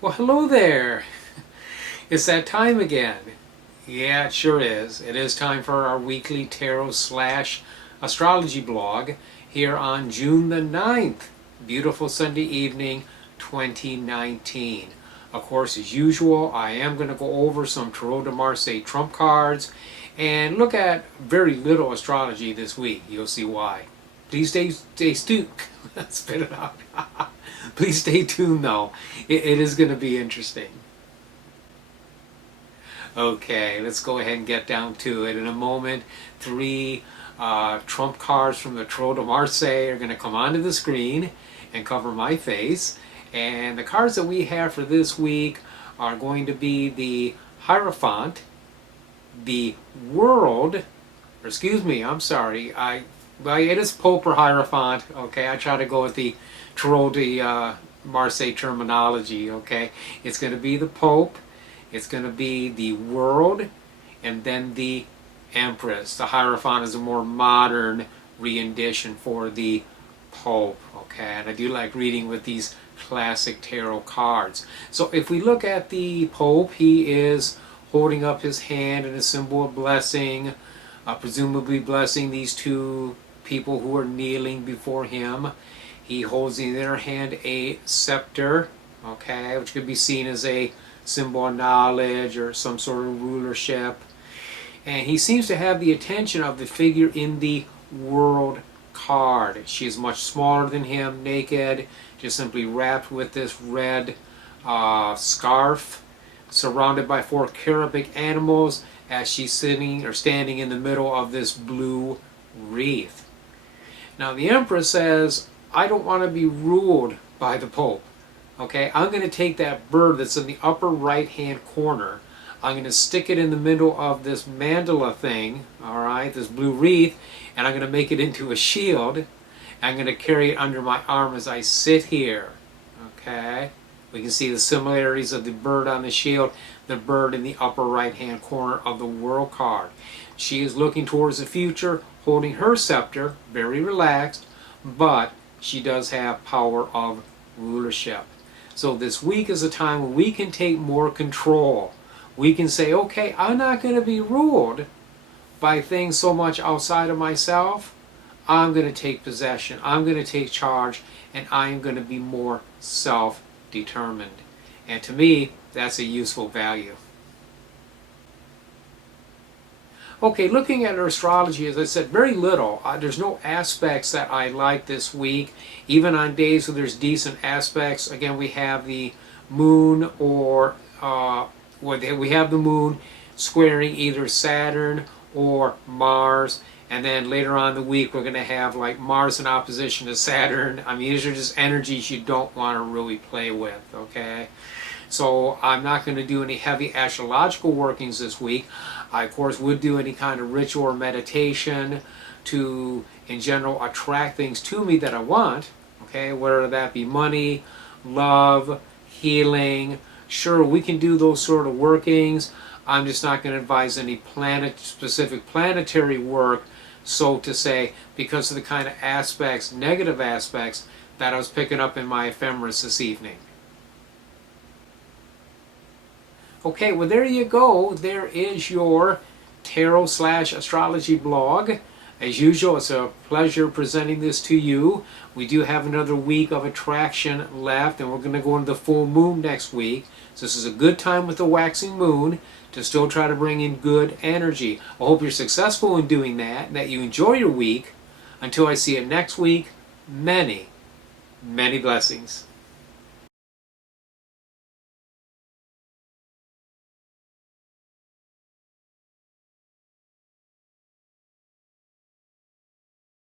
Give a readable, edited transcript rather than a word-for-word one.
Well, hello there. It's that time again. Yeah, it sure is. It is time for our weekly tarot slash astrology blog here on June the 9th. Beautiful Sunday evening, 2019. Of course, as usual, I am going to go over some Tarot de Marseille trump cards and look at very little astrology this week. You'll see why. Please stay tuned. Spit it out. Please stay tuned, though. It is going to be interesting. Okay, let's go ahead and get down to it. In a moment, three trump cards from the Tarot de Marseille are going to come onto the screen and cover my face. And the cards that we have for this week are going to be the Hierophant, the World, or excuse me, I'm sorry, well, it is Pope or Hierophant, okay? I try to go with the Tarot de Marseille terminology, okay? It's going to be the Pope, it's going to be the World, and then the Empress. The Hierophant is a more modern rendition for the Pope, okay? And I do like reading with these classic tarot cards. So if we look at the Pope, he is holding up his hand in a symbol of blessing, presumably blessing these two people who are kneeling before him. He holds in their hand a scepter, okay, which could be seen as a symbol of knowledge or some sort of rulership. And he seems to have the attention of the figure in the World card. She is much smaller than him, naked, just simply wrapped with this red scarf, surrounded by four cherubic animals as she's sitting or standing in the middle of this blue wreath. Now the Empress says, I don't want to be ruled by the Pope. Okay, I'm going to take that bird that's in the upper right hand corner. I'm going to stick it in the middle of this mandala thing, all right, this blue wreath, and I'm going to make it into a shield. I'm going to carry it under my arm as I sit here. Okay, we can see the similarities of the bird on the shield, the bird in the upper right hand corner of the World card. She is looking towards the future, holding her scepter, very relaxed, but she does have power of rulership. So this week is a time when we can take more control. We can say, okay, I'm not going to be ruled by things so much outside of myself. I'm going to take possession. I'm going to take charge, and I am going to be more self-determined. And to me, that's a useful value. Okay, looking at her astrology, as I said, very little. There's no aspects that I like this week. Even on days where there's decent aspects, again, we have the moon or we have the moon squaring either Saturn or Mars. And then later on in the week, we're going to have like Mars in opposition to Saturn. I mean, these are just energies you don't want to really play with, okay? So I'm not going to do any heavy astrological workings this week. I, of course, would do any kind of ritual or meditation to, in general, attract things to me that I want, okay? Whether that be money, love, healing. Sure, we can do those sort of workings. I'm just not going to advise any specific planetary work, so to say, because of the kind of aspects, negative aspects, that I was picking up in my ephemeris this evening. Okay, well there you go. There is your tarot slash astrology blog. As usual, it's a pleasure presenting this to you. We do have another week of attraction left, and we're going to go into the full moon next week. So this is a good time with the waxing moon to still try to bring in good energy. I hope you're successful in doing that, and that you enjoy your week. Until I see you next week, many, many blessings.